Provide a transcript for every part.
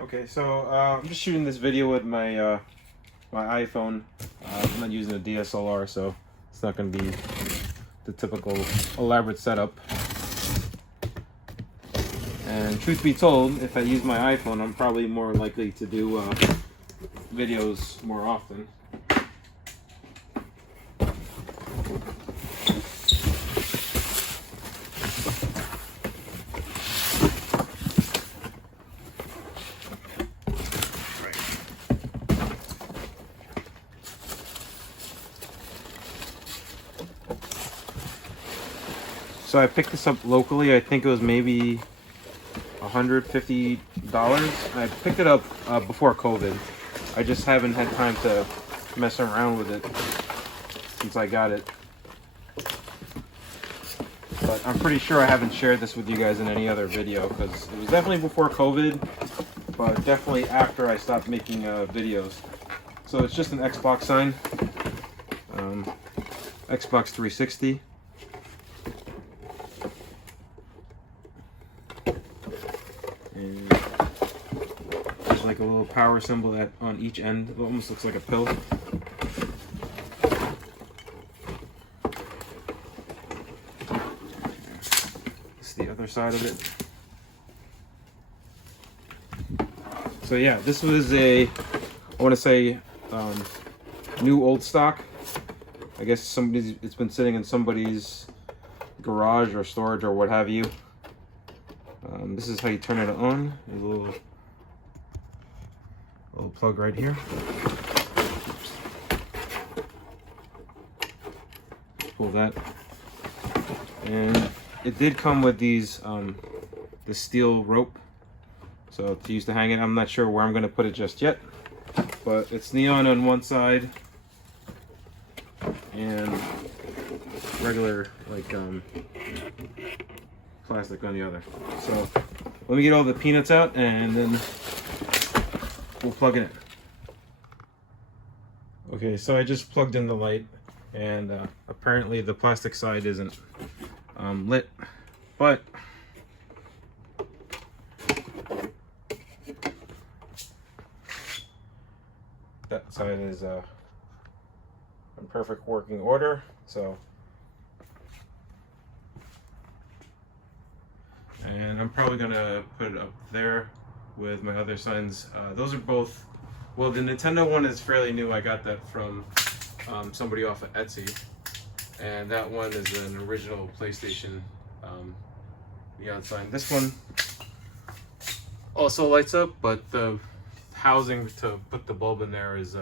Okay, so I'm just shooting this video with my my iPhone. I'm not using a DSLR, so it's not going to be the typical elaborate setup. And truth be told, if I use my iPhone, I'm probably more likely to do videos more often. So I picked this up locally. I think it was maybe $150. I picked it up before COVID. I just haven't had time to mess around with it since I got it. But I'm pretty sure I haven't shared this with you guys in any other video because it was definitely before COVID, but definitely after I stopped making videos. So it's just an Xbox sign, Xbox 360. And there's like a little power symbol that on each end. It almost looks like a pill. It's the other side of it. So yeah, this was I want to say, new old stock. I guess it's been sitting in somebody's garage or storage or what have you. This is how you turn it on. A little plug right here. Oops. Pull that. And it did come with these the steel rope. So to use to hang it. I'm not sure where I'm going to put it just yet. But it's neon on one side and regular like plastic on the other. So let me get all the peanuts out and then we'll plug it in. Okay, so I just plugged in the light and apparently the plastic side isn't lit, but that side is in perfect working order. So, and I'm probably gonna put it up there with my other signs. Those are both, well, the Nintendo one is fairly new. I got that from somebody off of Etsy, and that one is an original PlayStation neon sign. This one also lights up, but the housing to put the bulb in there is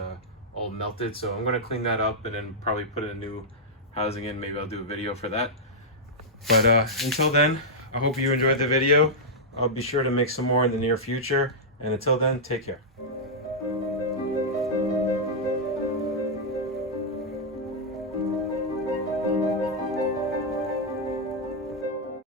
all melted, so I'm gonna clean that up and then probably put a new housing in. Maybe I'll do a video for that. But until then, I hope you enjoyed the video. I'll be sure to make some more in the near future, and until then, take care.